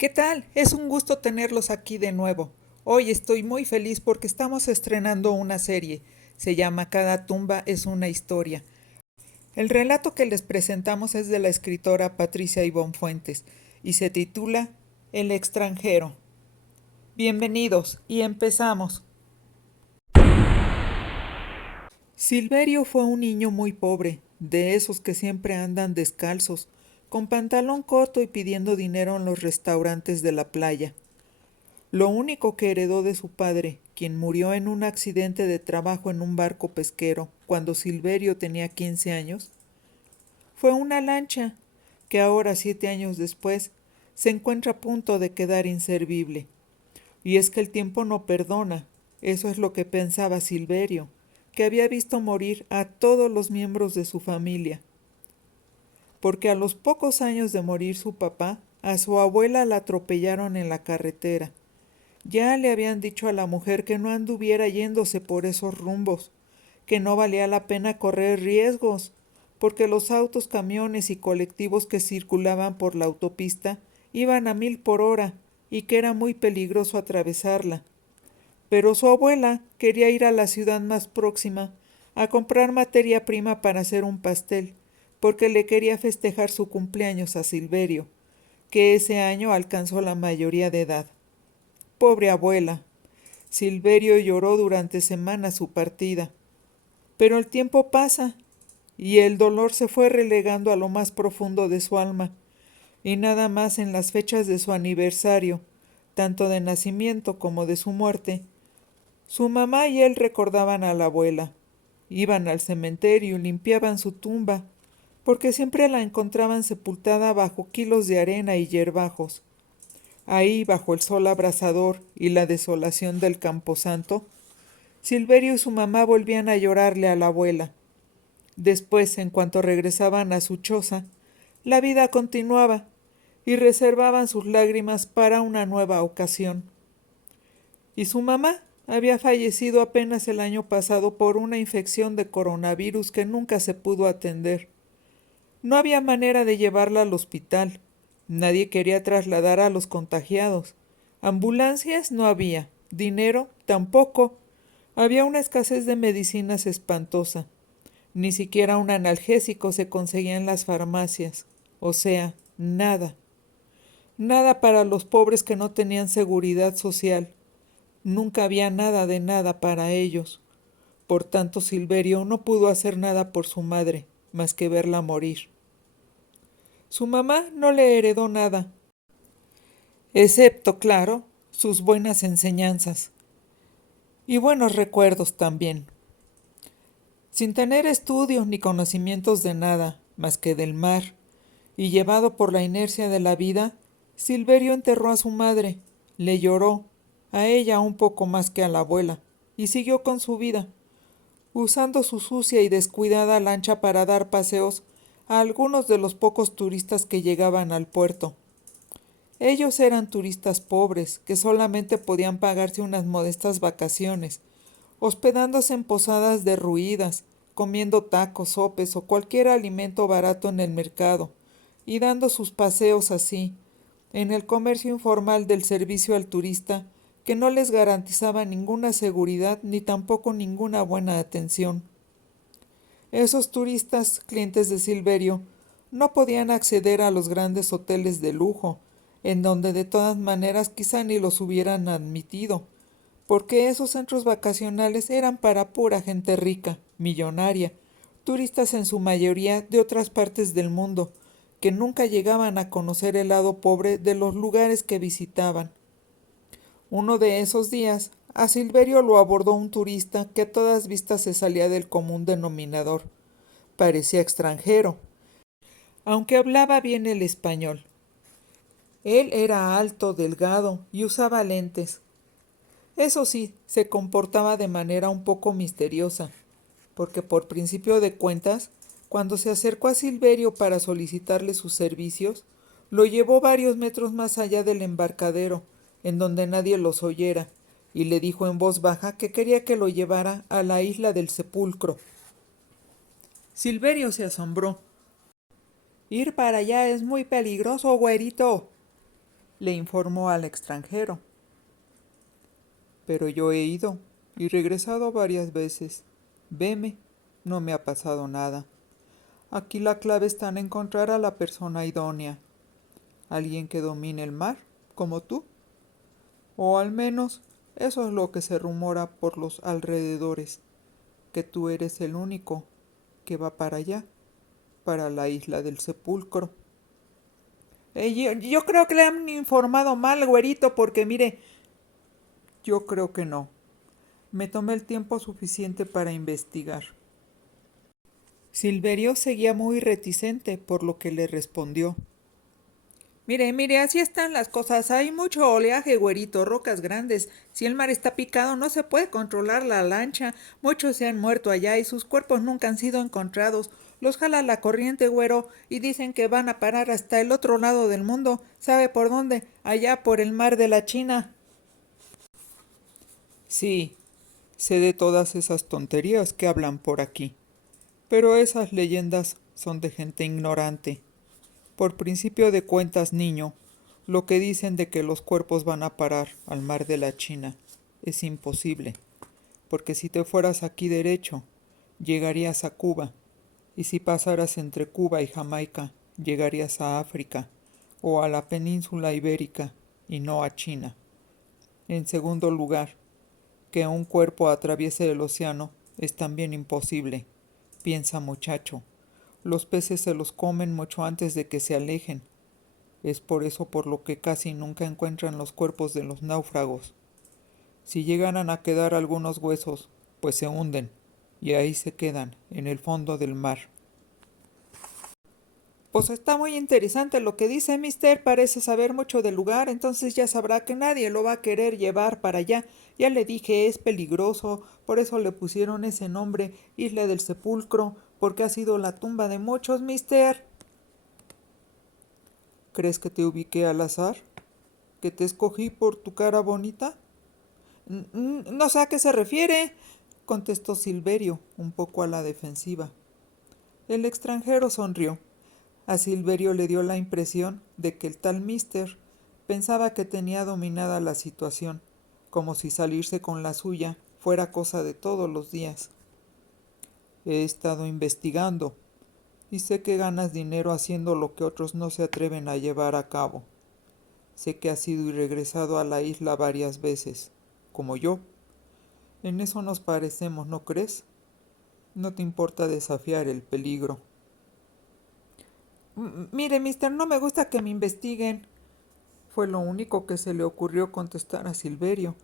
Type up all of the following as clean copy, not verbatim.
¿Qué tal? Es un gusto tenerlos aquí de nuevo. Hoy estoy muy feliz porque estamos estrenando una serie. Se llama Cada tumba es una historia. El relato que les presentamos es de la escritora Patricia Ivonne Fuentes y se titula El extranjero. Bienvenidos y empezamos. Silverio fue un niño muy pobre, de esos que siempre andan descalzos, con pantalón corto y pidiendo dinero en los restaurantes de la playa. Lo único que heredó de su padre, quien murió en un accidente de trabajo en un barco pesquero cuando Silverio tenía 15 años, fue una lancha que ahora, 7 años después, se encuentra a punto de quedar inservible. Y es que el tiempo no perdona, eso es lo que pensaba Silverio, que había visto morir a todos los miembros de su familia. Porque a los pocos años de morir su papá, a su abuela la atropellaron en la carretera. Ya le habían dicho a la mujer que no anduviera yéndose por esos rumbos, que no valía la pena correr riesgos, porque los autos, camiones y colectivos que circulaban por la autopista iban a 1000 por hora y que era muy peligroso atravesarla. Pero su abuela quería ir a la ciudad más próxima a comprar materia prima para hacer un pastel, porque le quería festejar su cumpleaños a Silverio, que ese año alcanzó la mayoría de edad. Pobre abuela. Silverio lloró durante semanas su partida. Pero el tiempo pasa, y el dolor se fue relegando a lo más profundo de su alma, y nada más en las fechas de su aniversario, tanto de nacimiento como de su muerte, su mamá y él recordaban a la abuela. Iban al cementerio y limpiaban su tumba, porque siempre la encontraban sepultada bajo kilos de arena y hierbajos. Ahí, bajo el sol abrasador y la desolación del camposanto, Silverio y su mamá volvían a llorarle a la abuela. Después, en cuanto regresaban a su choza, la vida continuaba y reservaban sus lágrimas para una nueva ocasión. Y su mamá había fallecido apenas el año pasado por una infección de coronavirus que nunca se pudo atender. No había manera de llevarla al hospital. Nadie quería trasladar a los contagiados. Ambulancias no había. Dinero tampoco. Había una escasez de medicinas espantosa. Ni siquiera un analgésico se conseguía en las farmacias. O sea, nada. Nada para los pobres que no tenían seguridad social. Nunca había nada de nada para ellos. Por tanto, Silverio no pudo hacer nada por su madre, más que verla morir. Su mamá no le heredó nada, excepto, claro, sus buenas enseñanzas y buenos recuerdos también. Sin tener estudios ni conocimientos de nada más que del mar, y llevado por la inercia de la vida, Silverio enterró a su madre, le lloró, a ella un poco más que a la abuela, y siguió con su vida, usando su sucia y descuidada lancha para dar paseos a algunos de los pocos turistas que llegaban al puerto. Ellos eran turistas pobres, que solamente podían pagarse unas modestas vacaciones, hospedándose en posadas derruidas, comiendo tacos, sopes o cualquier alimento barato en el mercado, y dando sus paseos así, en el comercio informal del servicio al turista, que no les garantizaba ninguna seguridad ni tampoco ninguna buena atención. Esos turistas, clientes de Silverio, no podían acceder a los grandes hoteles de lujo, en donde de todas maneras quizá ni los hubieran admitido, porque esos centros vacacionales eran para pura gente rica, millonaria, turistas en su mayoría de otras partes del mundo, que nunca llegaban a conocer el lado pobre de los lugares que visitaban. Uno de esos días, a Silverio lo abordó un turista que a todas vistas se salía del común denominador. Parecía extranjero, aunque hablaba bien el español. Él era alto, delgado y usaba lentes. Eso sí, se comportaba de manera un poco misteriosa, porque por principio de cuentas, cuando se acercó a Silverio para solicitarle sus servicios, lo llevó varios metros más allá del embarcadero, en donde nadie los oyera, y le dijo en voz baja que quería que lo llevara a la isla del Sepulcro. Silverio se asombró. Ir para allá es muy peligroso, güerito. le informó al extranjero. Pero yo he ido y regresado varias veces. Veme, no me ha pasado nada. Aquí la clave está en encontrar a la persona idónea, alguien que domine el mar, como tú. O al menos eso es lo que se rumora por los alrededores, que tú eres el único que va para allá, para la isla del sepulcro. Yo creo que le han informado mal, güerito, porque mire, yo creo que no. Me tomé el tiempo suficiente para investigar. Silverio seguía muy reticente, por lo que le respondió. Mire, así están las cosas. Hay mucho oleaje, güerito, rocas grandes. Si el mar está picado, no se puede controlar la lancha. Muchos se han muerto allá y sus cuerpos nunca han sido encontrados. Los jala la corriente, güero, y dicen que van a parar hasta el otro lado del mundo. ¿Sabe por dónde? Allá por el mar de la China. Sí, sé de todas esas tonterías que hablan por aquí. Pero esas leyendas son de gente ignorante. Por principio de cuentas, niño, lo que dicen de que los cuerpos van a parar al mar de la China es imposible, porque si te fueras aquí derecho, llegarías a Cuba, y si pasaras entre Cuba y Jamaica, llegarías a África o a la península ibérica y no a China. En segundo lugar, que un cuerpo atraviese el océano es también imposible. Piensa, muchacho, los peces se los comen mucho antes de que se alejen. Es por eso por lo que casi nunca encuentran los cuerpos de los náufragos. Si llegaran a quedar algunos huesos, pues se hunden, y ahí se quedan, en el fondo del mar. Pues está muy interesante lo que dice, mister. Parece saber mucho del lugar, entonces ya sabrá que nadie lo va a querer llevar para allá. Ya le dije, es peligroso, por eso le pusieron ese nombre, Isla del Sepulcro, porque ha sido la tumba de muchos, mister. ¿Crees que te ubiqué al azar? ¿Que te escogí por tu cara bonita? No sé a qué se refiere, contestó Silverio, un poco a la defensiva. El extranjero sonrió. A Silverio le dio la impresión de que el tal mister pensaba que tenía dominada la situación, como si salirse con la suya fuera cosa de todos los días. He estado investigando y sé que ganas dinero haciendo lo que otros no se atreven a llevar a cabo. Sé que has ido y regresado a la isla varias veces, como yo. En eso nos parecemos, ¿no crees? No te importa desafiar el peligro. Mire, mister, no me gusta que me investiguen. Fue lo único que se le ocurrió contestar a Silverio.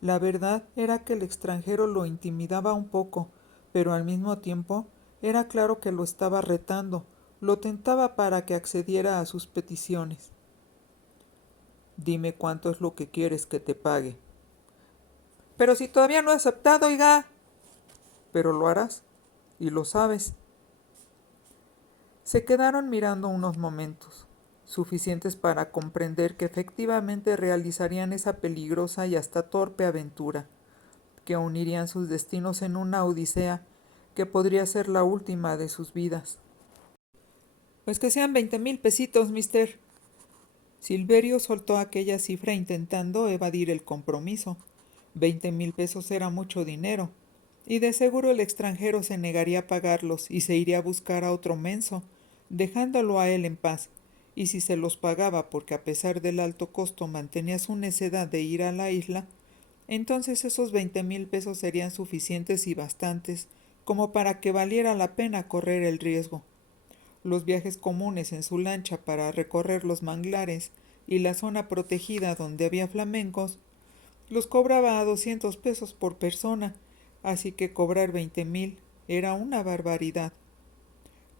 La verdad era que el extranjero lo intimidaba un poco, pero al mismo tiempo era claro que lo estaba retando, lo tentaba para que accediera a sus peticiones. Dime cuánto es lo que quieres que te pague. Pero si todavía no he aceptado, oiga. Pero lo harás, y lo sabes. Se quedaron mirando unos momentos, suficientes para comprender que efectivamente realizarían esa peligrosa y hasta torpe aventura, que unirían sus destinos en una odisea que podría ser la última de sus vidas. Pues que sean 20,000 pesitos, mister. Silverio soltó aquella cifra intentando evadir el compromiso. 20,000 pesos era mucho dinero, y de seguro el extranjero se negaría a pagarlos y se iría a buscar a otro menso, dejándolo a él en paz, y si se los pagaba porque a pesar del alto costo mantenía su necedad de ir a la isla, entonces esos 20,000 pesos serían suficientes y bastantes como para que valiera la pena correr el riesgo. Los viajes comunes en su lancha para recorrer los manglares y la zona protegida donde había flamencos los cobraba a 200 pesos por persona, así que cobrar 20,000 era una barbaridad.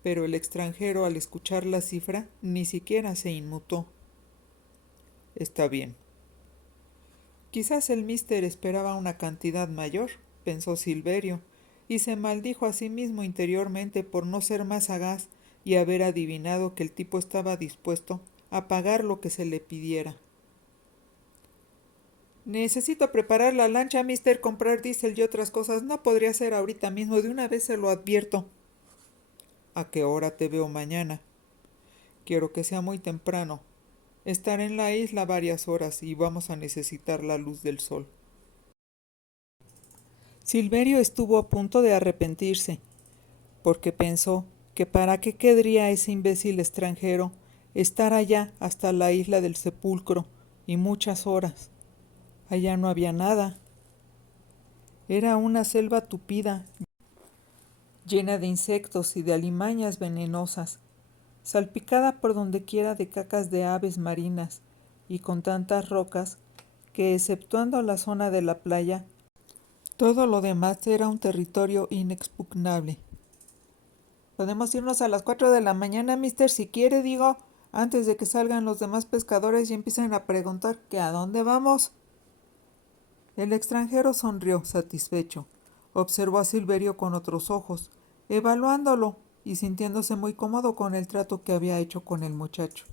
Pero el extranjero, al escuchar la cifra, ni siquiera se inmutó. Está bien. Quizás el mister esperaba una cantidad mayor, pensó Silverio, y se maldijo a sí mismo interiormente por no ser más sagaz y haber adivinado que el tipo estaba dispuesto a pagar lo que se le pidiera. Necesito preparar la lancha, mister, comprar diésel y otras cosas. No podría ser ahorita mismo, de una vez se lo advierto. ¿A qué hora te veo mañana? Quiero que sea muy temprano. Estaré en la isla varias horas y vamos a necesitar la luz del sol. Silverio estuvo a punto de arrepentirse, porque pensó que para qué querría ese imbécil extranjero estar allá hasta la isla del sepulcro y muchas horas. Allá no había nada. Era una selva tupida, llena de insectos y de alimañas venenosas, salpicada por donde quiera de cacas de aves marinas y con tantas rocas que, exceptuando la zona de la playa, todo lo demás era un territorio inexpugnable. Podemos irnos a las 4 de la mañana, mister, si quiere, digo, antes de que salgan los demás pescadores y empiecen a preguntar que a dónde vamos. El extranjero sonrió, satisfecho. Observó a Silverio con otros ojos, evaluándolo y sintiéndose muy cómodo con el trato que había hecho con el muchacho.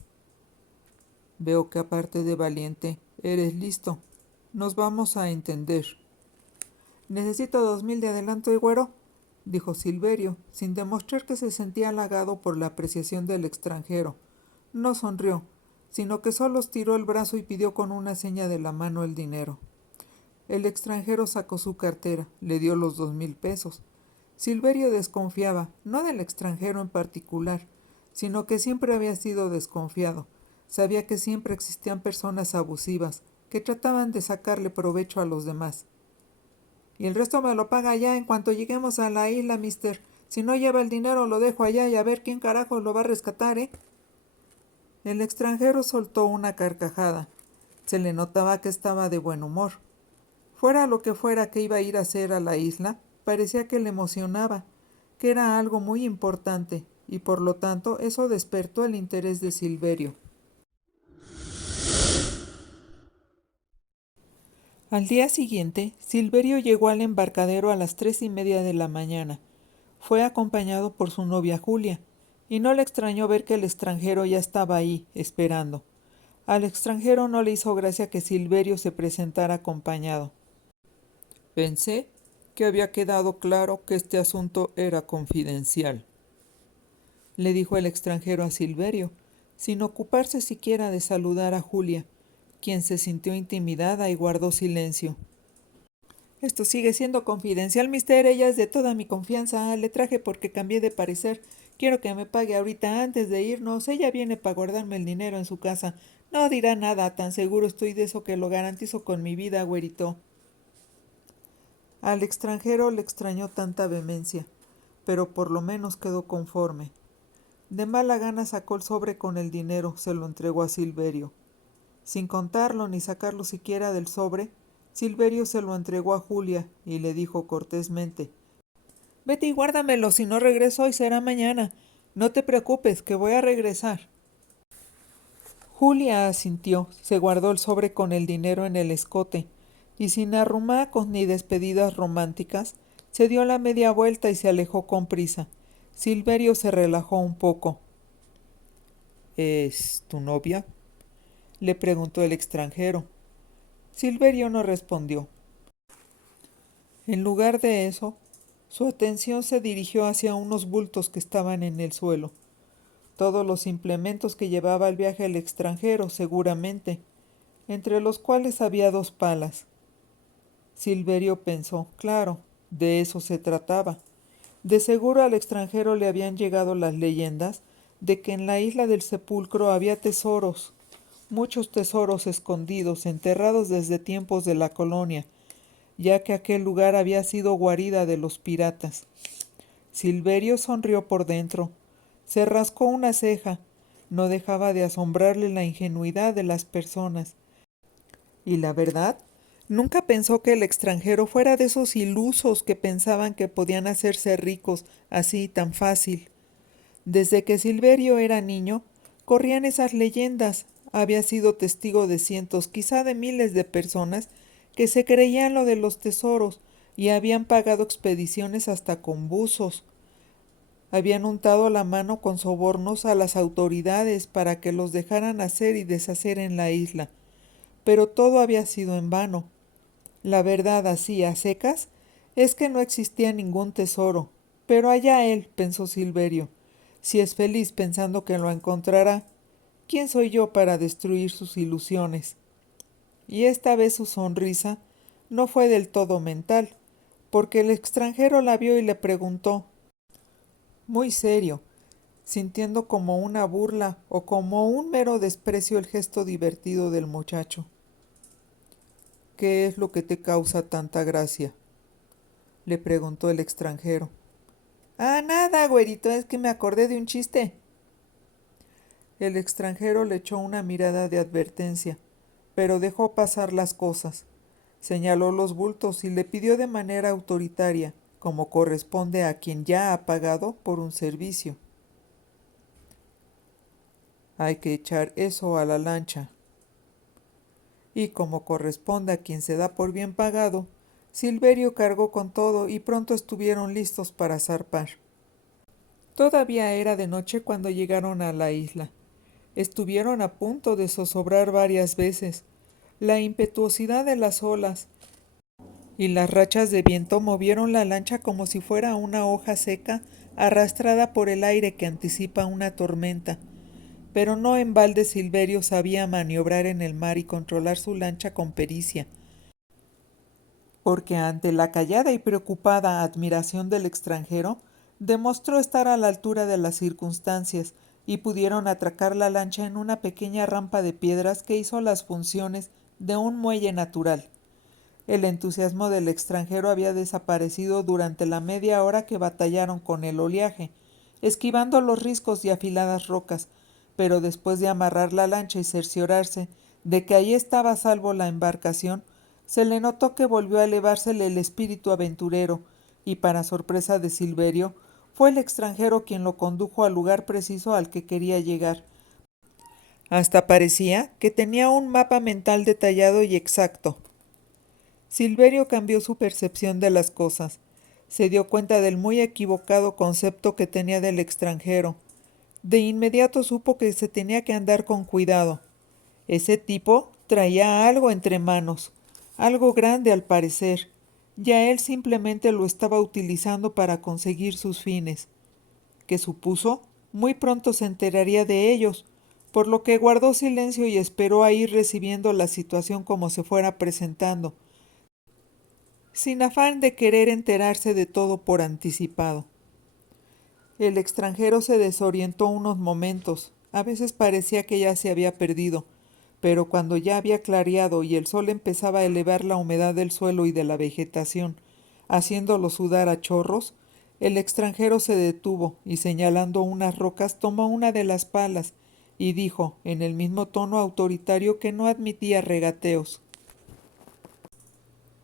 Veo que aparte de valiente, eres listo. Nos vamos a entender. Necesito 2000 de adelanto, güero, dijo Silverio, sin demostrar que se sentía halagado por la apreciación del extranjero. No sonrió, sino que solo estiró el brazo y pidió con una seña de la mano el dinero. El extranjero sacó su cartera, le dio los 2000 pesos. Silverio desconfiaba, no del extranjero en particular, sino que siempre había sido desconfiado. Sabía que siempre existían personas abusivas, que trataban de sacarle provecho a los demás. Y el resto me lo paga ya en cuanto lleguemos a la isla, mister. Si no lleva el dinero lo dejo allá y a ver quién carajo lo va a rescatar, ¿eh? El extranjero soltó una carcajada. Se le notaba que estaba de buen humor. Fuera lo que fuera que iba a ir a hacer a la isla, parecía que le emocionaba, que era algo muy importante, y por lo tanto eso despertó el interés de Silverio. Al día siguiente, Silverio llegó al embarcadero a las 3:30 de la mañana. Fue acompañado por su novia Julia, y no le extrañó ver que el extranjero ya estaba ahí, esperando. Al extranjero no le hizo gracia que Silverio se presentara acompañado. Pensé que había quedado claro que este asunto era confidencial, le dijo el extranjero a Silverio, sin ocuparse siquiera de saludar a Julia, quien se sintió intimidada y guardó silencio. Esto sigue siendo confidencial, mister. Ella es de toda mi confianza. Le traje porque cambié de parecer. Quiero que me pague ahorita antes de irnos. Ella viene para guardarme el dinero en su casa. No dirá nada, tan seguro estoy de eso que lo garantizo con mi vida, güerito. Al extranjero le extrañó tanta vehemencia, pero por lo menos quedó conforme. De mala gana sacó el sobre con el dinero, se lo entregó a Silverio. Sin contarlo ni sacarlo siquiera del sobre, Silverio se lo entregó a Julia y le dijo cortésmente: «Vete y guárdamelo, si no regreso hoy será mañana. No te preocupes, que voy a regresar». Julia asintió, se guardó el sobre con el dinero en el escote, y sin arrumacos ni despedidas románticas, se dio la media vuelta y se alejó con prisa. Silverio se relajó un poco. «¿Es tu novia?», le preguntó el extranjero. Silverio no respondió. En lugar de eso, su atención se dirigió hacia unos bultos que estaban en el suelo. Todos los implementos que llevaba el viaje al extranjero, seguramente, entre los cuales había 2 palas. Silverio pensó, claro, de eso se trataba. De seguro al extranjero le habían llegado las leyendas de que en la isla del sepulcro había tesoros, muchos tesoros escondidos, enterrados desde tiempos de la colonia, ya que aquel lugar había sido guarida de los piratas. Silverio sonrió por dentro, se rascó una ceja, no dejaba de asombrarle la ingenuidad de las personas. Y la verdad, nunca pensó que el extranjero fuera de esos ilusos que pensaban que podían hacerse ricos así tan fácil. Desde que Silverio era niño, corrían esas leyendas. Había sido testigo de cientos, quizá de miles de personas que se creían lo de los tesoros y habían pagado expediciones hasta con buzos. Habían untado la mano con sobornos a las autoridades para que los dejaran hacer y deshacer en la isla. Pero todo había sido en vano. La verdad, así a secas, es que no existía ningún tesoro. Pero allá él, pensó Silverio, si es feliz pensando que lo encontrará. ¿Quién soy yo para destruir sus ilusiones? Y esta vez su sonrisa no fue del todo mental, porque el extranjero la vio y le preguntó, muy serio, sintiendo como una burla o como un mero desprecio el gesto divertido del muchacho. ¿Qué es lo que te causa tanta gracia? Le preguntó el extranjero. Ah, nada, güerito, es que me acordé de un chiste. El extranjero le echó una mirada de advertencia, pero dejó pasar las cosas. Señaló los bultos y le pidió de manera autoritaria, como corresponde a quien ya ha pagado por un servicio. Hay que echar eso a la lancha. Y como corresponde a quien se da por bien pagado, Silverio cargó con todo y pronto estuvieron listos para zarpar. Todavía era de noche cuando llegaron a la isla. Estuvieron a punto de zozobrar varias veces. La impetuosidad de las olas y las rachas de viento movieron la lancha como si fuera una hoja seca arrastrada por el aire que anticipa una tormenta. Pero no en balde Silverio sabía maniobrar en el mar y controlar su lancha con pericia, porque ante la callada y preocupada admiración del extranjero, demostró estar a la altura de las circunstancias y pudieron atracar la lancha en una pequeña rampa de piedras que hizo las funciones de un muelle natural. El entusiasmo del extranjero había desaparecido durante la media hora que batallaron con el oleaje, esquivando los riscos y afiladas rocas, pero después de amarrar la lancha y cerciorarse de que allí estaba a salvo la embarcación, se le notó que volvió a elevársele el espíritu aventurero, y para sorpresa de Silverio, fue el extranjero quien lo condujo al lugar preciso al que quería llegar. Hasta parecía que tenía un mapa mental detallado y exacto. Silverio cambió su percepción de las cosas. Se dio cuenta del muy equivocado concepto que tenía del extranjero. De inmediato supo que se tenía que andar con cuidado. Ese tipo traía algo entre manos, algo grande al parecer. Ya él simplemente lo estaba utilizando para conseguir sus fines. Que supuso, muy pronto se enteraría de ellos, por lo que guardó silencio y esperó a ir recibiendo la situación como se fuera presentando, sin afán de querer enterarse de todo por anticipado. El extranjero se desorientó unos momentos, a veces parecía que ya se había perdido, pero cuando ya había clareado y el sol empezaba a elevar la humedad del suelo y de la vegetación, haciéndolo sudar a chorros, el extranjero se detuvo y señalando unas rocas tomó una de las palas y dijo, en el mismo tono autoritario que no admitía regateos: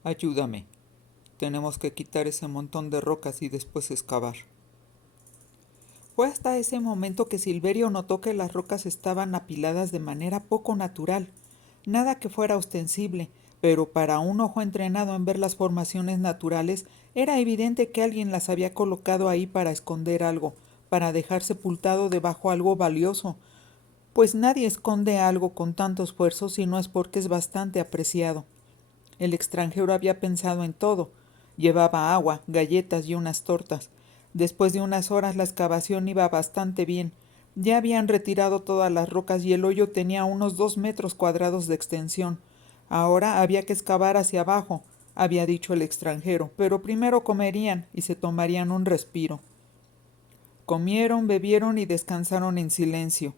Ayúdame. Tenemos que quitar ese montón de rocas y después excavar. Fue hasta ese momento que Silverio notó que las rocas estaban apiladas de manera poco natural. Nada que fuera ostensible, pero para un ojo entrenado en ver las formaciones naturales, era evidente que alguien las había colocado ahí para esconder algo, para dejar sepultado debajo algo valioso, pues nadie esconde algo con tanto esfuerzo si no es porque es bastante apreciado. El extranjero había pensado en todo. Llevaba agua, galletas y unas tortas. Después de unas horas la excavación iba bastante bien. Ya habían retirado todas las rocas y el hoyo tenía unos 2 metros cuadrados de extensión. Ahora había que excavar hacia abajo, había dicho el extranjero, pero primero comerían y se tomarían un respiro. Comieron, bebieron y descansaron en silencio.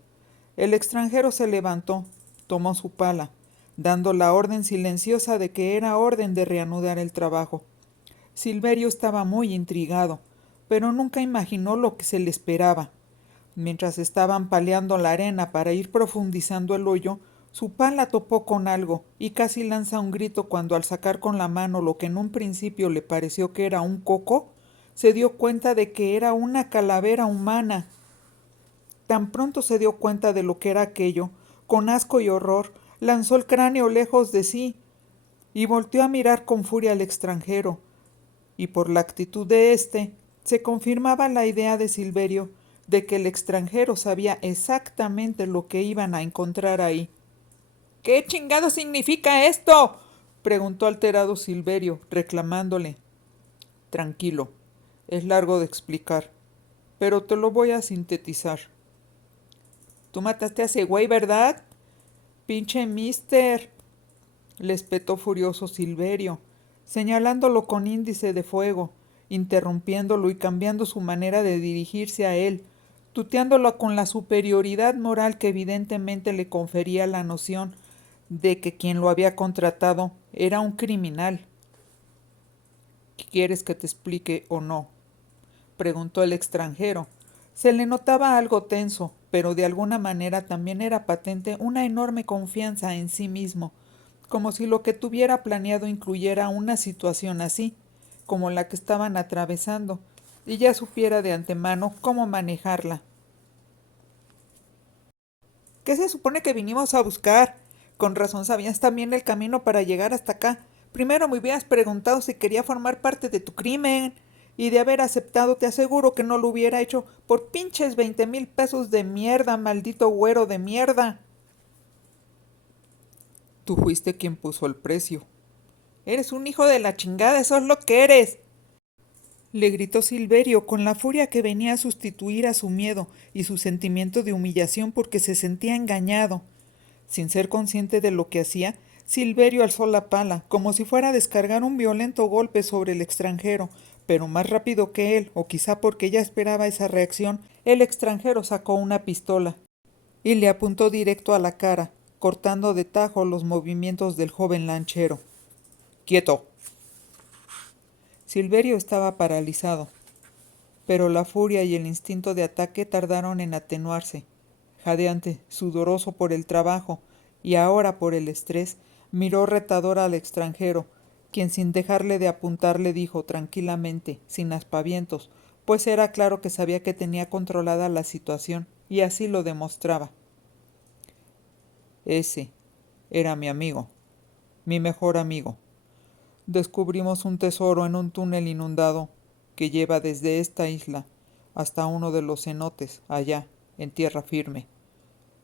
El extranjero se levantó, tomó su pala, dando la orden silenciosa de que era orden de reanudar el trabajo. Silverio estaba muy intrigado, pero nunca imaginó lo que se le esperaba. Mientras estaban paleando la arena para ir profundizando el hoyo, su pala topó con algo y casi lanza un grito cuando al sacar con la mano lo que en un principio le pareció que era un coco, se dio cuenta de que era una calavera humana. Tan pronto se dio cuenta de lo que era aquello, con asco y horror, lanzó el cráneo lejos de sí y volteó a mirar con furia al extranjero, y por la actitud de éste se confirmaba la idea de Silverio de que el extranjero sabía exactamente lo que iban a encontrar ahí. ¿Qué chingado significa esto?, preguntó alterado Silverio, reclamándole. Tranquilo, es largo de explicar, pero te lo voy a sintetizar. Tú mataste a ese güey, ¿verdad? Pinche mister, le espetó furioso Silverio, señalándolo con índice de fuego, interrumpiéndolo y cambiando su manera de dirigirse a él, tuteándolo con la superioridad moral que evidentemente le confería la noción de que quien lo había contratado era un criminal. ¿Quieres que te explique o no?, preguntó el extranjero. Se le notaba algo tenso, pero de alguna manera también era patente una enorme confianza en sí mismo, como si lo que tuviera planeado incluyera una situación así, como la que estaban atravesando, y ya supiera de antemano cómo manejarla. ¿Qué se supone que vinimos a buscar? Con razón sabías también el camino para llegar hasta acá. Primero me hubieras preguntado si quería formar parte de tu crimen. Y de haber aceptado, te aseguro que no lo hubiera hecho por pinches 20,000 pesos de mierda, maldito güero de mierda. Tú fuiste quien puso el precio. Eres un hijo de la chingada, eso es lo que eres. Le gritó Silverio con la furia que venía a sustituir a su miedo y su sentimiento de humillación porque se sentía engañado. Sin ser consciente de lo que hacía, Silverio alzó la pala, como si fuera a descargar un violento golpe sobre el extranjero, pero más rápido que él, o quizá porque ya esperaba esa reacción, el extranjero sacó una pistola y le apuntó directo a la cara, cortando de tajo los movimientos del joven lanchero. ¡Quieto! Silverio estaba paralizado, pero la furia y el instinto de ataque tardaron en atenuarse. Jadeante, sudoroso por el trabajo y ahora por el estrés, miró retador al extranjero, quien sin dejarle de apuntar le dijo tranquilamente, sin aspavientos, pues era claro que sabía que tenía controlada la situación, y así lo demostraba. Ese era mi amigo, mi mejor amigo. Descubrimos un tesoro en un túnel inundado que lleva desde esta isla hasta uno de los cenotes, allá, en tierra firme.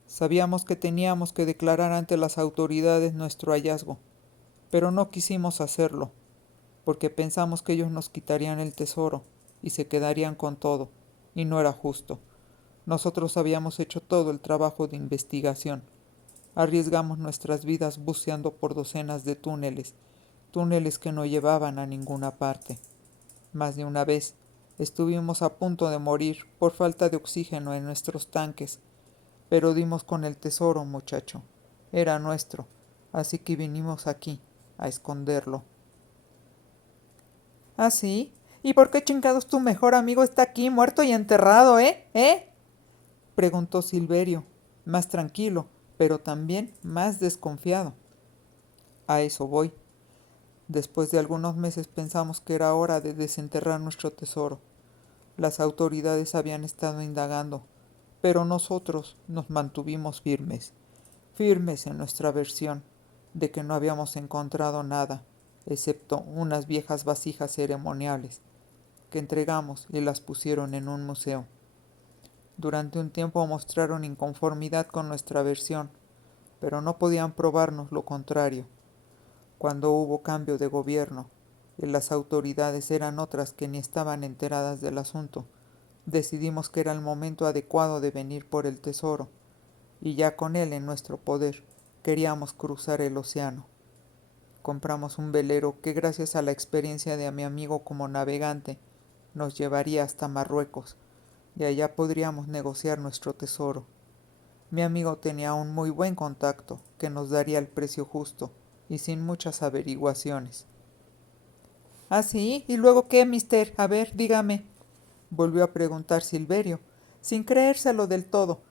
Sabíamos que teníamos que declarar ante las autoridades nuestro hallazgo, pero no quisimos hacerlo, porque pensamos que ellos nos quitarían el tesoro y se quedarían con todo, y no era justo. Nosotros habíamos hecho todo el trabajo de investigación. Arriesgamos nuestras vidas buceando por docenas de túneles, túneles que no llevaban a ninguna parte. Más de una vez estuvimos a punto de morir por falta de oxígeno en nuestros tanques, pero dimos con el tesoro, muchacho. Era nuestro, así que vinimos aquí, a esconderlo. ¿Ah, sí? ¿Y por qué chingados tu mejor amigo está aquí, muerto y enterrado, preguntó Silverio, más tranquilo, pero también más desconfiado. A eso voy. Después de algunos meses pensamos que era hora de desenterrar nuestro tesoro. Las autoridades habían estado indagando, pero nosotros nos mantuvimos firmes en nuestra versión de que no habíamos encontrado nada, excepto unas viejas vasijas ceremoniales, que entregamos y las pusieron en un museo. Durante un tiempo mostraron inconformidad con nuestra versión, pero no podían probarnos lo contrario. Cuando hubo cambio de gobierno y las autoridades eran otras que ni estaban enteradas del asunto, decidimos que era el momento adecuado de venir por el tesoro, y ya con él en nuestro poder, queríamos cruzar el océano. Compramos un velero que, gracias a la experiencia de mi amigo como navegante, nos llevaría hasta Marruecos, y allá podríamos negociar nuestro tesoro. Mi amigo tenía un muy buen contacto que nos daría el precio justo y sin muchas averiguaciones. ¿Ah, sí? ¿Y luego qué, mister? A ver, dígame, volvió a preguntar Silverio, sin creérselo del todo.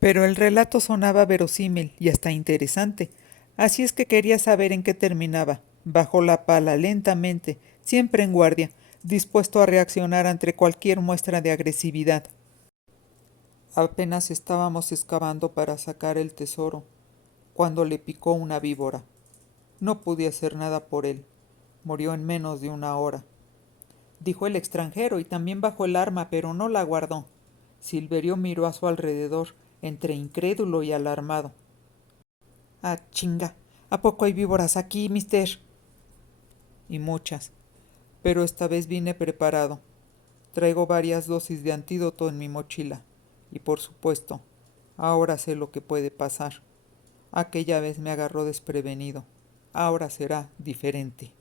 Pero el relato sonaba verosímil y hasta interesante, así es que quería saber en qué terminaba. Bajó la pala lentamente, siempre en guardia, dispuesto a reaccionar ante cualquier muestra de agresividad. Apenas estábamos excavando para sacar el tesoro, cuando le picó una víbora. No pude hacer nada por él. Murió en menos de una hora, dijo el extranjero, y también bajó el arma, pero no la guardó. Silverio miró a su alrededor, entre incrédulo y alarmado. Ah, chinga. ¿A poco hay víboras aquí, mister? Y muchas. Pero esta vez vine preparado. Traigo varias dosis de antídoto en mi mochila. Y por supuesto, Ahora sé lo que puede pasar. Aquella vez me agarró desprevenido. Ahora será diferente.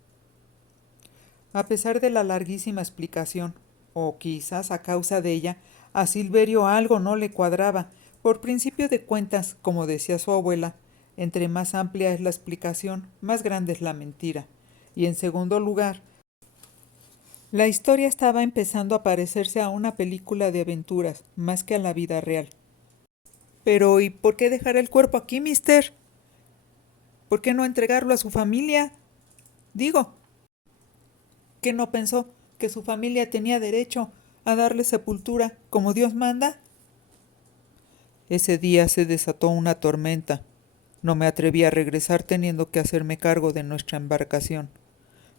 A pesar de la larguísima explicación, o quizás a causa de ella, a Silverio algo no le cuadraba. Por principio de cuentas, como decía su abuela, entre más amplia es la explicación, más grande es la mentira. Y en segundo lugar, la historia estaba empezando a parecerse a una película de aventuras, más que a la vida real. Pero ¿y por qué dejar el cuerpo aquí, mister? ¿Por qué no entregarlo a su familia? Digo, ¿qué no pensó que su familia tenía derecho a darle sepultura como Dios manda? Ese día se desató una tormenta. No me atreví a regresar teniendo que hacerme cargo de nuestra embarcación.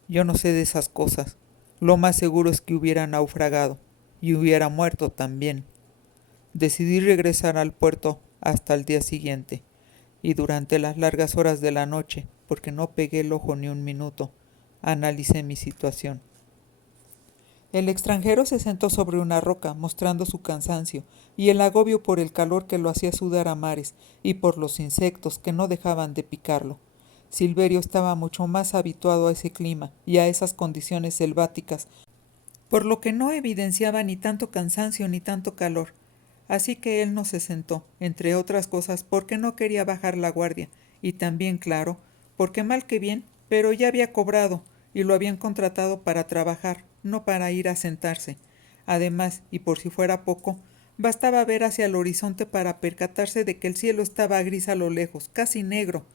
Yo no sé de esas cosas. Lo más seguro es que hubiera naufragado y hubiera muerto también. Decidí regresar al puerto hasta el día siguiente y durante las largas horas de la noche, porque no pegué el ojo ni un minuto, analicé mi situación. El extranjero se sentó sobre una roca, mostrando su cansancio y el agobio por el calor que lo hacía sudar a mares y por los insectos que no dejaban de picarlo. Silverio estaba mucho más habituado a ese clima y a esas condiciones selváticas, por lo que no evidenciaba ni tanto cansancio ni tanto calor. Así que él no se sentó, entre otras cosas porque no quería bajar la guardia, y también, claro, porque mal que bien, pero ya había cobrado, y lo habían contratado para trabajar, no para ir a sentarse. Además, y por si fuera poco, bastaba ver hacia el horizonte para percatarse de que el cielo estaba gris a lo lejos, casi negro,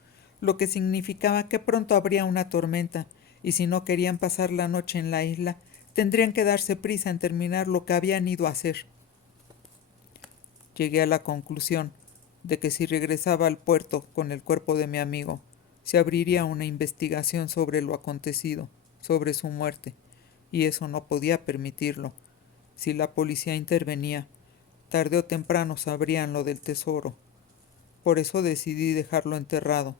lo que significaba que pronto habría una tormenta, y si no querían pasar la noche en la isla, tendrían que darse prisa en terminar lo que habían ido a hacer. Llegué a la conclusión de que si regresaba al puerto con el cuerpo de mi amigo, se abriría una investigación sobre lo acontecido, sobre su muerte, y eso no podía permitirlo. Si la policía intervenía, tarde o temprano sabrían lo del tesoro. Por eso decidí dejarlo enterrado.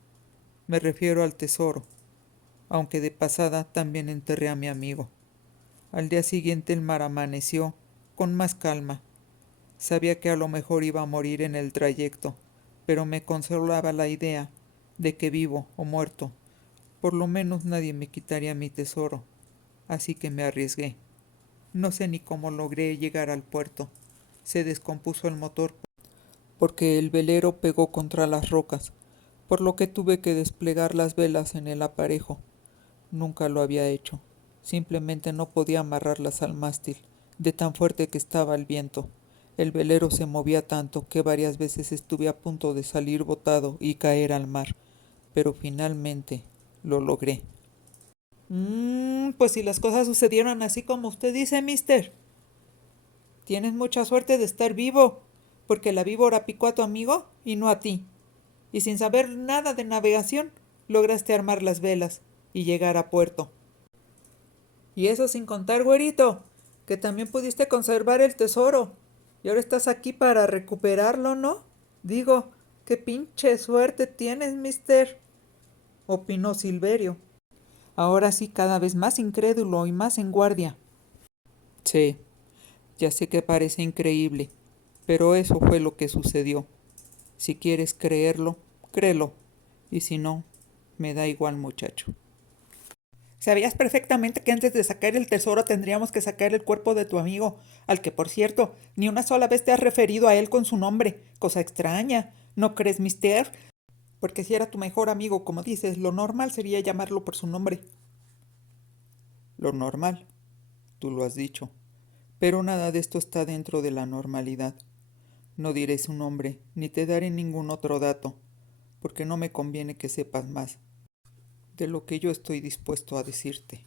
Me refiero al tesoro, aunque de pasada también enterré a mi amigo. Al día siguiente el mar amaneció con más calma. Sabía que a lo mejor iba a morir en el trayecto, pero me consolaba la idea de que vivo o muerto, por lo menos nadie me quitaría mi tesoro, así que me arriesgué. No sé ni cómo logré llegar al puerto. Se descompuso el motor porque el velero pegó contra las rocas, por lo que tuve que desplegar las velas en el aparejo. Nunca lo había hecho. Simplemente no podía amarrarlas al mástil, de tan fuerte que estaba el viento. El velero se movía tanto que varias veces estuve a punto de salir botado y caer al mar, pero finalmente lo logré. Pues si las cosas sucedieron así como usted dice, mister, tienes mucha suerte de estar vivo, porque la víbora picó a tu amigo y no a ti. Y sin saber nada de navegación, lograste armar las velas y llegar a puerto. Y eso sin contar, güerito, que también pudiste conservar el tesoro. Y ahora estás aquí para recuperarlo, ¿no? Digo, qué pinche suerte tienes, mister, opinó Silverio. Ahora sí cada vez más incrédulo y más en guardia. Sí, ya sé que parece increíble, pero eso fue lo que sucedió. Si quieres creerlo, créelo. Y si no, me da igual, muchacho. Sabías perfectamente que antes de sacar el tesoro tendríamos que sacar el cuerpo de tu amigo, al que, por cierto, ni una sola vez te has referido a él con su nombre. Cosa extraña, ¿no crees, mister? Porque si era tu mejor amigo, como dices, lo normal sería llamarlo por su nombre. Lo normal, tú lo has dicho. Pero nada de esto está dentro de la normalidad. No diré su nombre, ni te daré ningún otro dato, porque no me conviene que sepas más de lo que yo estoy dispuesto a decirte.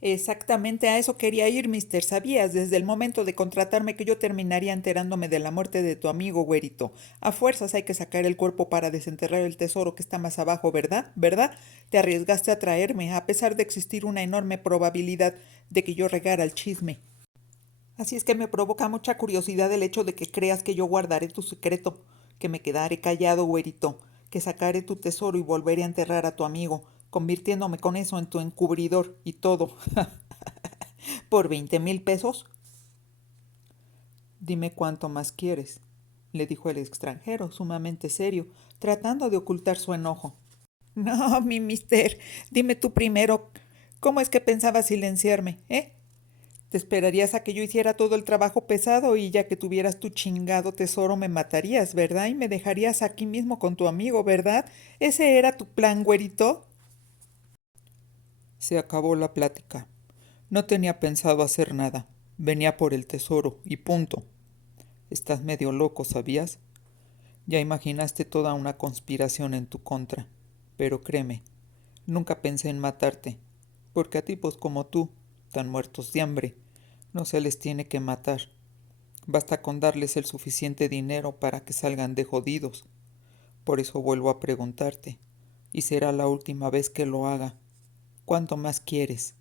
Exactamente a eso quería ir, mister. Sabías desde el momento de contratarme que yo terminaría enterándome de la muerte de tu amigo, güerito. A fuerzas hay que sacar el cuerpo para desenterrar el tesoro que está más abajo, ¿verdad? ¿Verdad? Te arriesgaste a traerme, a pesar de existir una enorme probabilidad de que yo regara el chisme. Así es que me provoca mucha curiosidad el hecho de que creas que yo guardaré tu secreto, que me quedaré callado, güerito, que sacaré tu tesoro y volveré a enterrar a tu amigo, convirtiéndome con eso en tu encubridor y todo. ¿Por 20,000 pesos? Dime cuánto más quieres. le dijo el extranjero, sumamente serio, tratando de ocultar su enojo. No, mi mister, dime tú primero, ¿cómo es que pensabas silenciarme, eh? Te esperarías a que yo hiciera todo el trabajo pesado y ya que tuvieras tu chingado tesoro me matarías, ¿verdad? Y me dejarías aquí mismo con tu amigo, ¿verdad? ¿Ese era tu plan, güerito? Se acabó la plática. No tenía pensado hacer nada. Venía por el tesoro y punto. Estás medio loco, ¿sabías? Ya imaginaste toda una conspiración en tu contra. Pero créeme, nunca pensé en matarte, porque a tipos como tú, tan muertos de hambre, no se les tiene que matar. Basta con darles el suficiente dinero para que salgan de jodidos. Por eso vuelvo a preguntarte, y será la última vez que lo haga. ¿Cuánto más quieres?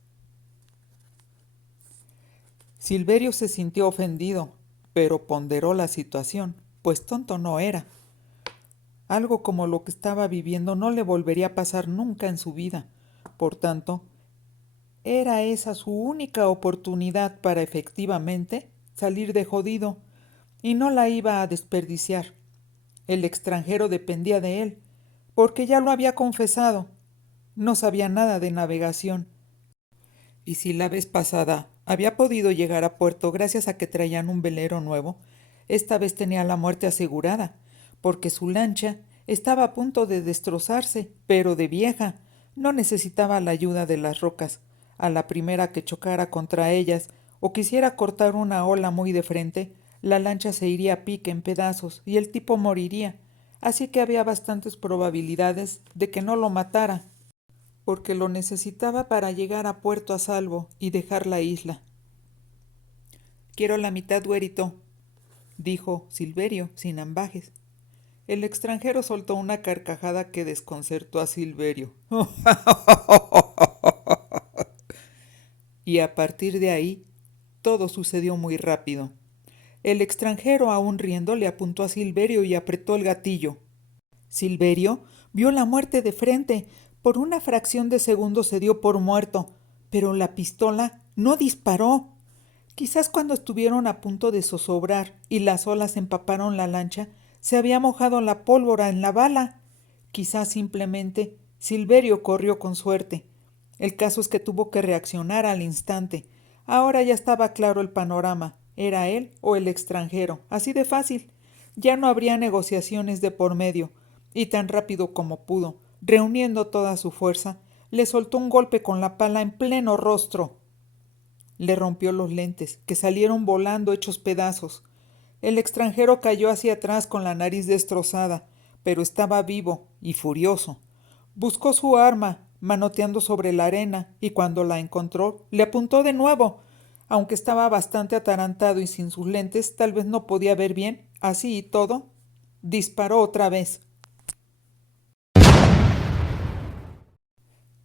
Silverio se sintió ofendido, pero ponderó la situación, pues tonto no era. Algo como lo que estaba viviendo no le volvería a pasar nunca en su vida. Por tanto, era esa su única oportunidad para efectivamente salir de jodido, y no la iba a desperdiciar. El extranjero dependía de él, porque ya lo había confesado. No sabía nada de navegación. Y si la vez pasada había podido llegar a puerto gracias a que traían un velero nuevo, esta vez tenía la muerte asegurada, porque su lancha estaba a punto de destrozarse, pero de vieja. No necesitaba la ayuda de las rocas. A la primera que chocara contra ellas o quisiera cortar una ola muy de frente, la lancha se iría a pique en pedazos y el tipo moriría. Así que había bastantes probabilidades de que no lo matara, porque lo necesitaba para llegar a puerto a salvo y dejar la isla. Quiero la mitad, güerito, dijo Silverio, sin ambajes. El extranjero soltó una carcajada que desconcertó a Silverio. Y a partir de ahí, todo sucedió muy rápido. El extranjero, aún riendo, le apuntó a Silverio y apretó el gatillo. Silverio vio la muerte de frente. Por una fracción de segundo se dio por muerto, pero la pistola no disparó. Quizás cuando estuvieron a punto de zozobrar y las olas empaparon la lancha, se había mojado la pólvora en la bala. Quizás simplemente Silverio corrió con suerte. El caso es que tuvo que reaccionar al instante. Ahora ya estaba claro el panorama. Era él o el extranjero. Así de fácil. Ya no habría negociaciones de por medio. Y tan rápido como pudo, reuniendo toda su fuerza, le soltó un golpe con la pala en pleno rostro. Le rompió los lentes, que salieron volando hechos pedazos. El extranjero cayó hacia atrás con la nariz destrozada, pero estaba vivo y furioso. Buscó su arma, manoteando sobre la arena, y cuando la encontró, le apuntó de nuevo. Aunque estaba bastante atarantado y sin sus lentes, tal vez no podía ver bien, así y todo, disparó otra vez.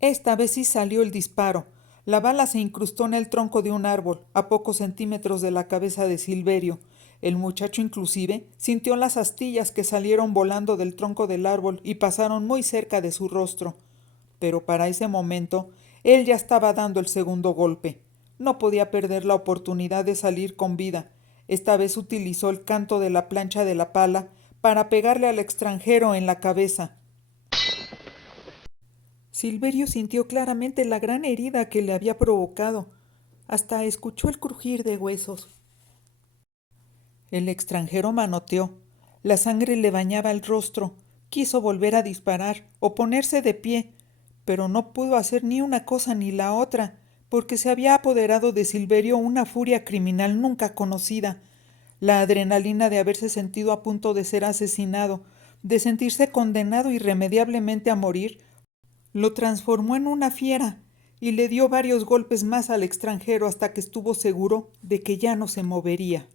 Esta vez sí salió el disparo. La bala se incrustó en el tronco de un árbol, a pocos centímetros de la cabeza de Silverio. El muchacho inclusive sintió las astillas que salieron volando del tronco del árbol y pasaron muy cerca de su rostro. Pero para ese momento, él ya estaba dando el segundo golpe. No podía perder la oportunidad de salir con vida. Esta vez utilizó el canto de la plancha de la pala para pegarle al extranjero en la cabeza. Silverio sintió claramente la gran herida que le había provocado. Hasta escuchó el crujir de huesos. El extranjero manoteó. La sangre le bañaba el rostro. Quiso volver a disparar o ponerse de pie, pero no pudo hacer ni una cosa ni la otra, porque se había apoderado de Silverio una furia criminal nunca conocida. La adrenalina de haberse sentido a punto de ser asesinado, de sentirse condenado irremediablemente a morir, lo transformó en una fiera y le dio varios golpes más al extranjero hasta que estuvo seguro de que ya no se movería.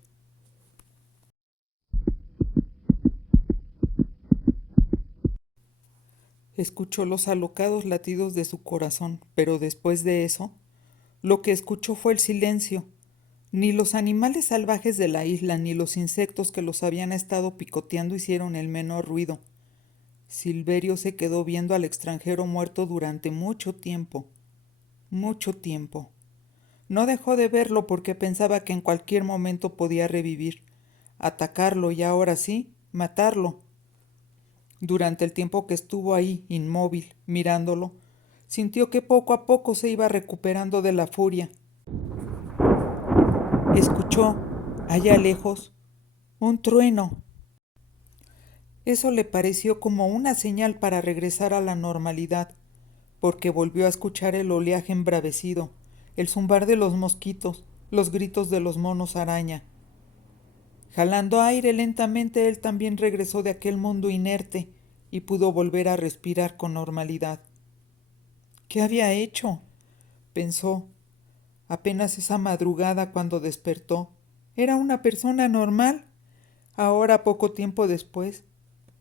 Escuchó los alocados latidos de su corazón, pero después de eso, lo que escuchó fue el silencio. Ni los animales salvajes de la isla ni los insectos que los habían estado picoteando hicieron el menor ruido. Silverio se quedó viendo al extranjero muerto durante mucho tiempo. Mucho tiempo. No dejó de verlo porque pensaba que en cualquier momento podía revivir. atacarlo y ahora sí, matarlo. Durante el tiempo que estuvo ahí, inmóvil, mirándolo, sintió que poco a poco se iba recuperando de la furia. Escuchó, allá lejos, un trueno. Eso le pareció como una señal para regresar a la normalidad, porque volvió a escuchar el oleaje embravecido, el zumbar de los mosquitos, los gritos de los monos araña. Jalando aire lentamente, él también regresó de aquel mundo inerte y pudo volver a respirar con normalidad. ¿Qué había hecho? Pensó. Apenas esa madrugada cuando despertó, era una persona normal. Ahora, poco tiempo después,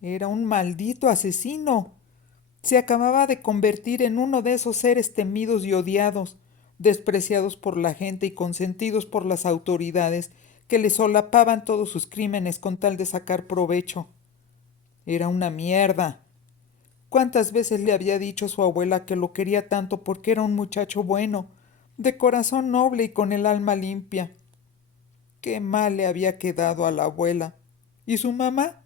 era un maldito asesino. Se acababa de convertir en uno de esos seres temidos y odiados, despreciados por la gente y consentidos por las autoridades que le solapaban todos sus crímenes con tal de sacar provecho. Era una mierda. ¿Cuántas veces le había dicho su abuela que lo quería tanto porque era un muchacho bueno, de corazón noble y con el alma limpia? Qué mal le había quedado a la abuela. ¿Y su mamá?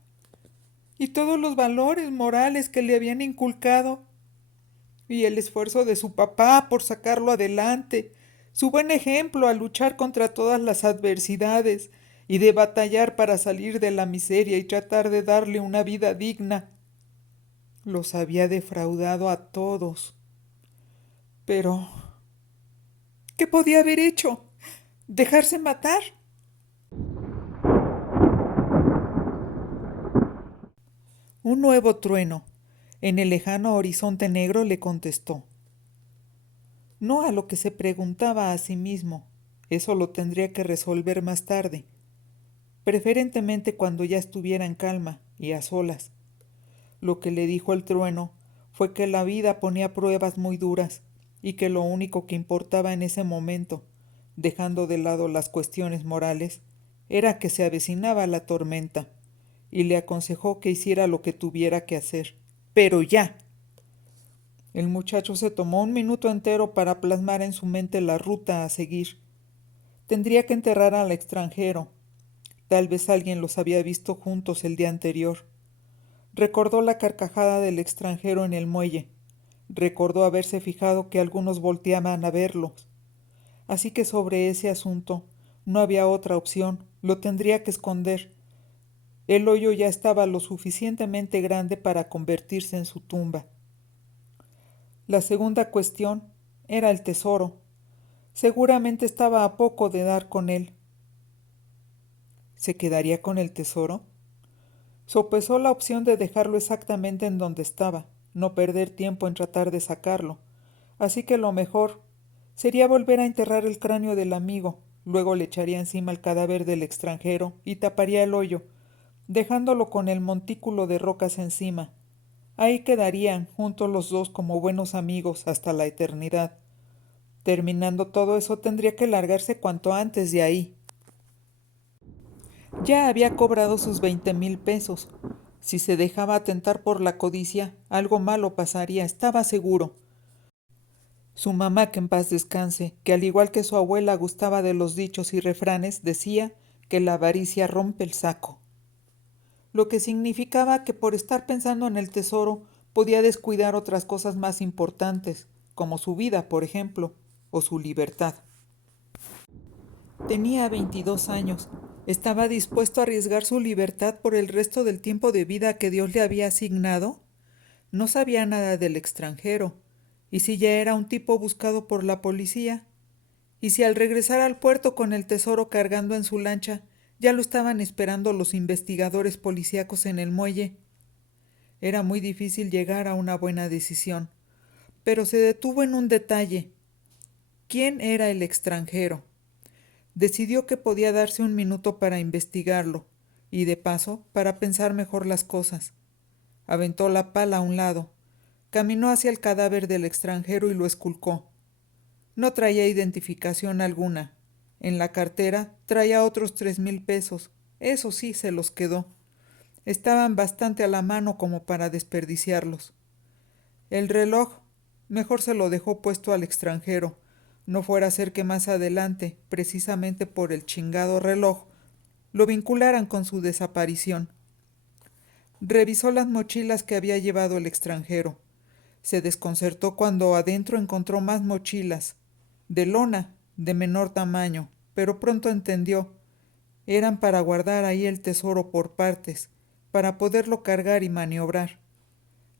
¿Y todos los valores morales que le habían inculcado? Y el esfuerzo de su papá por sacarlo adelante, su buen ejemplo al luchar contra todas las adversidades y de batallar para salir de la miseria y tratar de darle una vida digna. Los había defraudado a todos. Pero, ¿qué podía haber hecho? ¿Dejarse matar? Un nuevo trueno, en el lejano horizonte negro, le contestó. No a lo que se preguntaba a sí mismo, eso lo tendría que resolver más tarde, preferentemente cuando ya estuviera en calma y a solas. Lo que le dijo el trueno fue que la vida ponía pruebas muy duras y que lo único que importaba en ese momento, dejando de lado las cuestiones morales, era que se avecinaba la tormenta, y le aconsejó que hiciera lo que tuviera que hacer. Pero ya. El muchacho se tomó un minuto entero para plasmar en su mente la ruta a seguir. Tendría que enterrar al extranjero. Tal vez alguien los había visto juntos el día anterior. Recordó la carcajada del extranjero en el muelle. Recordó haberse fijado que algunos volteaban a verlos. Así que sobre ese asunto no había otra opción, lo tendría que esconder. El hoyo ya estaba lo suficientemente grande para convertirse en su tumba. La segunda cuestión era el tesoro. Seguramente estaba a poco de dar con él. ¿Se quedaría con el tesoro? Sopesó la opción de dejarlo exactamente en donde estaba, no perder tiempo en tratar de sacarlo. Así que lo mejor sería volver a enterrar el cráneo del amigo, luego le echaría encima el cadáver del extranjero y taparía el hoyo, dejándolo con el montículo de rocas encima. Ahí quedarían juntos los dos como buenos amigos hasta la eternidad. Terminando todo eso tendría que largarse cuanto antes de ahí. Ya había cobrado sus 20,000 pesos. Si se dejaba tentar por la codicia, algo malo pasaría, estaba seguro. Su mamá, que en paz descanse, que al igual que su abuela gustaba de los dichos y refranes, decía que la avaricia rompe el saco. Lo que significaba que por estar pensando en el tesoro podía descuidar otras cosas más importantes, como su vida, por ejemplo, o su libertad. Tenía 22 años. ¿Estaba dispuesto a arriesgar su libertad por el resto del tiempo de vida que Dios le había asignado? No sabía nada del extranjero. ¿Y si ya era un tipo buscado por la policía? ¿Y si al regresar al puerto con el tesoro cargando en su lancha, ya lo estaban esperando los investigadores policíacos en el muelle? Era muy difícil llegar a una buena decisión, pero se detuvo en un detalle. ¿Quién era el extranjero? Decidió que podía darse un minuto para investigarlo, y de paso para pensar mejor las cosas. Aventó la pala a un lado, caminó hacia el cadáver del extranjero y lo esculcó. No traía identificación alguna. En la cartera traía otros 3,000 pesos. Eso sí, se los quedó. Estaban bastante a la mano como para desperdiciarlos. El reloj, mejor se lo dejó puesto al extranjero. No fuera a ser que más adelante, precisamente por el chingado reloj, lo vincularan con su desaparición. Revisó las mochilas que había llevado el extranjero. Se desconcertó cuando adentro encontró más mochilas, de lona, de menor tamaño, pero pronto entendió. Eran para guardar ahí el tesoro por partes, para poderlo cargar y maniobrar.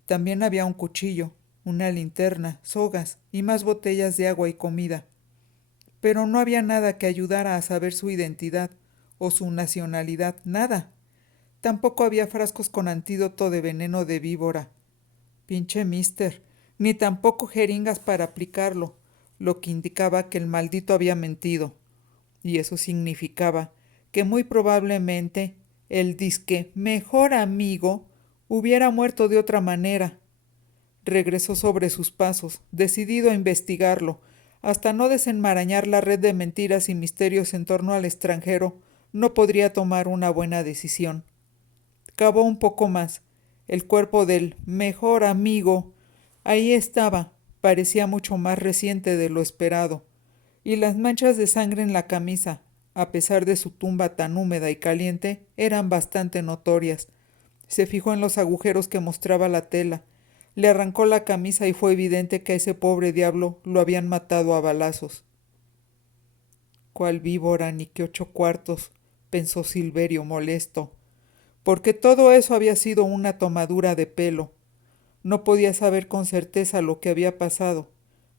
También había un cuchillo, una linterna, sogas y más botellas de agua y comida. Pero no había nada que ayudara a saber su identidad o su nacionalidad, nada. Tampoco había frascos con antídoto de veneno de víbora. Pinche mister, ni tampoco jeringas para aplicarlo, lo que indicaba que el maldito había mentido. Y eso significaba que muy probablemente el disque mejor amigo hubiera muerto de otra manera. Regresó sobre sus pasos, decidido a investigarlo, hasta no desenmarañar la red de mentiras y misterios en torno al extranjero, no podría tomar una buena decisión. Cavó un poco más. El cuerpo del mejor amigo ahí estaba, parecía mucho más reciente de lo esperado, y las manchas de sangre en la camisa, a pesar de su tumba tan húmeda y caliente, eran bastante notorias. Se fijó en los agujeros que mostraba la tela, le arrancó la camisa y fue evidente que a ese pobre diablo lo habían matado a balazos. «¿Cuál víbora ni qué 8 cuartos?», pensó Silverio molesto, porque todo eso había sido una tomadura de pelo. No podía saber con certeza lo que había pasado,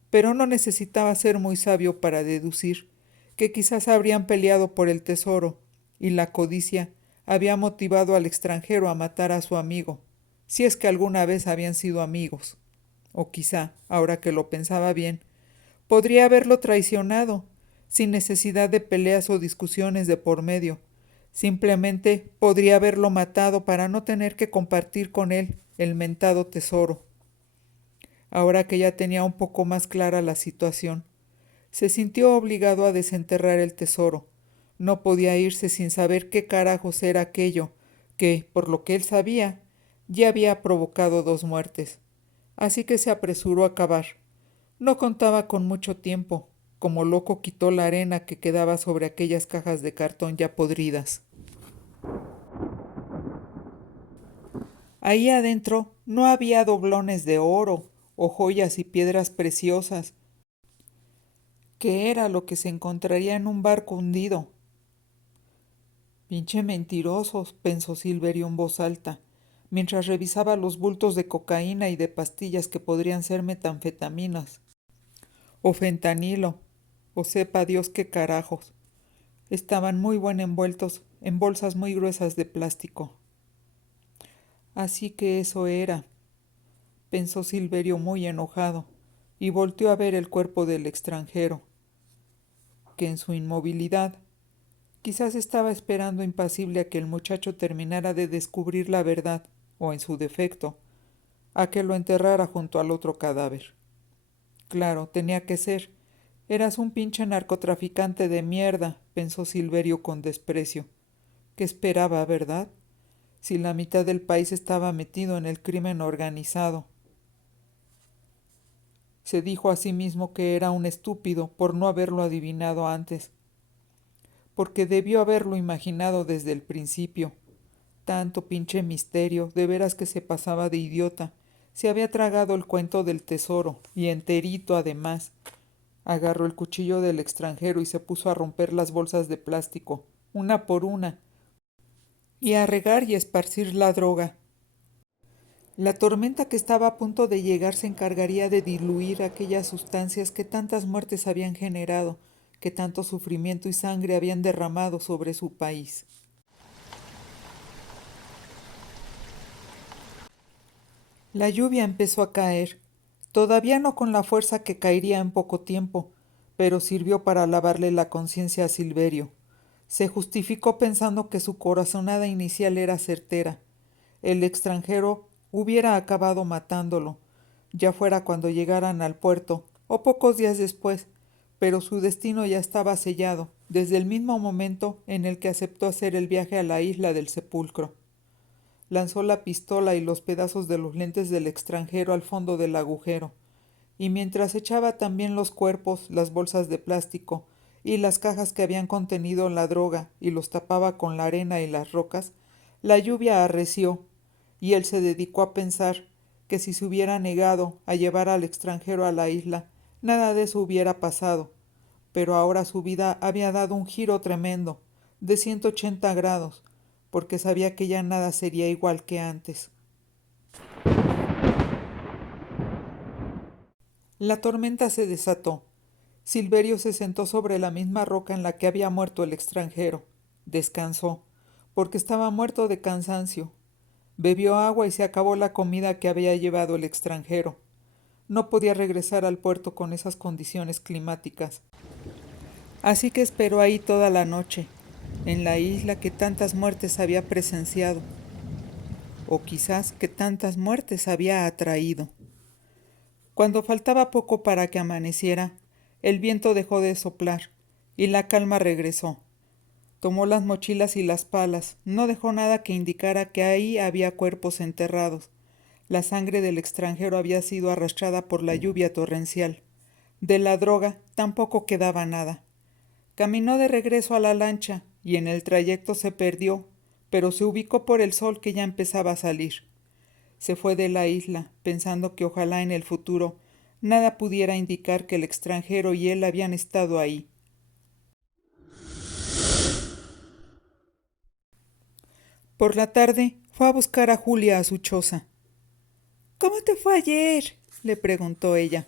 pero no necesitaba ser muy sabio para deducir que quizás habrían peleado por el tesoro, y la codicia había motivado al extranjero a matar a su amigo, si es que alguna vez habían sido amigos. O quizá, ahora que lo pensaba bien, podría haberlo traicionado, sin necesidad de peleas o discusiones de por medio. Simplemente podría haberlo matado para no tener que compartir con él el mentado tesoro. Ahora que ya tenía un poco más clara la situación, se sintió obligado a desenterrar el tesoro. No podía irse sin saber qué carajos era aquello que, por lo que él sabía, ya había provocado 2 muertes. Así que se apresuró a cavar. No contaba con mucho tiempo. Como loco quitó la arena que quedaba sobre aquellas cajas de cartón ya podridas. Ahí adentro no había doblones de oro o joyas y piedras preciosas, que era lo que se encontraría en un barco hundido. Pinche mentirosos, pensó Silverio en voz alta, mientras revisaba los bultos de cocaína y de pastillas que podrían ser metanfetaminas, o fentanilo, o sepa Dios qué carajos. Estaban muy buen envueltos en bolsas muy gruesas de plástico. Así que eso era, pensó Silverio muy enojado, y volteó a ver el cuerpo del extranjero, que en su inmovilidad quizás estaba esperando impasible a que el muchacho terminara de descubrir la verdad, o en su defecto, a que lo enterrara junto al otro cadáver. Claro, tenía que ser. Eras un pinche narcotraficante de mierda, pensó Silverio con desprecio. ¿Qué esperaba, verdad? Si la mitad del país estaba metido en el crimen organizado. Se dijo a sí mismo que era un estúpido por no haberlo adivinado antes, porque debió haberlo imaginado desde el principio. Tanto pinche misterio, de veras que se pasaba de idiota. Se había tragado el cuento del tesoro, y enterito además. Agarró el cuchillo del extranjero y se puso a romper las bolsas de plástico, una por una, y a regar y esparcir la droga. La tormenta que estaba a punto de llegar se encargaría de diluir aquellas sustancias que tantas muertes habían generado, que tanto sufrimiento y sangre habían derramado sobre su país. La lluvia empezó a caer, todavía no con la fuerza que caería en poco tiempo, pero sirvió para lavarle la conciencia a Silverio. Se justificó pensando que su corazonada inicial era certera. El extranjero hubiera acabado matándolo, ya fuera cuando llegaran al puerto, o pocos días después, pero su destino ya estaba sellado, desde el mismo momento en el que aceptó hacer el viaje a la isla del sepulcro. Lanzó la pistola y los pedazos de los lentes del extranjero al fondo del agujero, y mientras echaba también los cuerpos, las bolsas de plástico y las cajas que habían contenido la droga y los tapaba con la arena y las rocas, la lluvia arreció, y él se dedicó a pensar que si se hubiera negado a llevar al extranjero a la isla, nada de eso hubiera pasado. Pero ahora su vida había dado un giro tremendo, de 180 grados, porque sabía que ya nada sería igual que antes. La tormenta se desató. Silverio se sentó sobre la misma roca en la que había muerto el extranjero. Descansó, porque estaba muerto de cansancio. Bebió agua y se acabó la comida que había llevado el extranjero. No podía regresar al puerto con esas condiciones climáticas. Así que esperó ahí toda la noche, en la isla que tantas muertes había presenciado, o quizás que tantas muertes había atraído. Cuando faltaba poco para que amaneciera, el viento dejó de soplar y la calma regresó. Tomó las mochilas y las palas, no dejó nada que indicara que ahí había cuerpos enterrados. La sangre del extranjero había sido arrastrada por la lluvia torrencial. De la droga tampoco quedaba nada. Caminó de regreso a la lancha y en el trayecto se perdió, pero se ubicó por el sol que ya empezaba a salir. Se fue de la isla, pensando que ojalá en el futuro nada pudiera indicar que el extranjero y él habían estado ahí. Por la tarde fue a buscar a Julia a su choza. ¿Cómo te fue ayer?, le preguntó ella.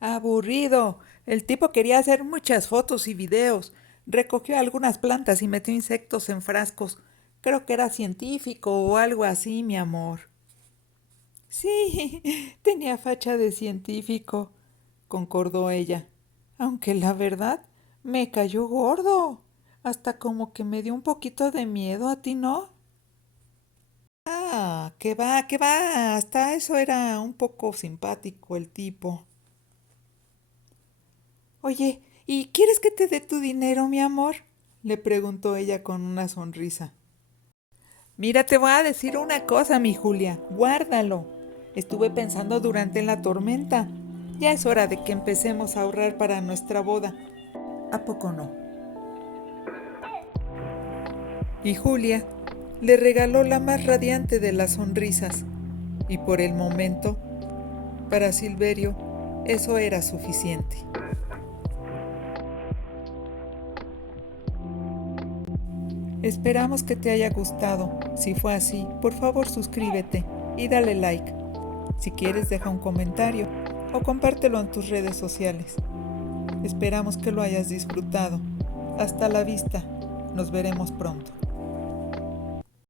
Aburrido. El tipo quería hacer muchas fotos y videos. Recogió algunas plantas y metió insectos en frascos. Creo que era científico o algo así, mi amor. Sí, tenía facha de científico, concordó ella. Aunque la verdad, me cayó gordo. Hasta como que me dio un poquito de miedo, ¿a ti no? Ah, que va, que va. Hasta eso era un poco simpático el tipo. Oye, ¿y quieres que te dé tu dinero, mi amor?, le preguntó ella con una sonrisa. Mira, te voy a decir una cosa, mi Julia, guárdalo. Estuve pensando durante la tormenta. Ya es hora de que empecemos a ahorrar para nuestra boda. ¿A poco no? Y Julia le regaló la más radiante de las sonrisas. Y por el momento, para Silverio, eso era suficiente. Esperamos que te haya gustado. Si fue así, por favor suscríbete y dale like. Si quieres, deja un comentario o compártelo en tus redes sociales. Esperamos que lo hayas disfrutado. Hasta la vista. Nos veremos pronto.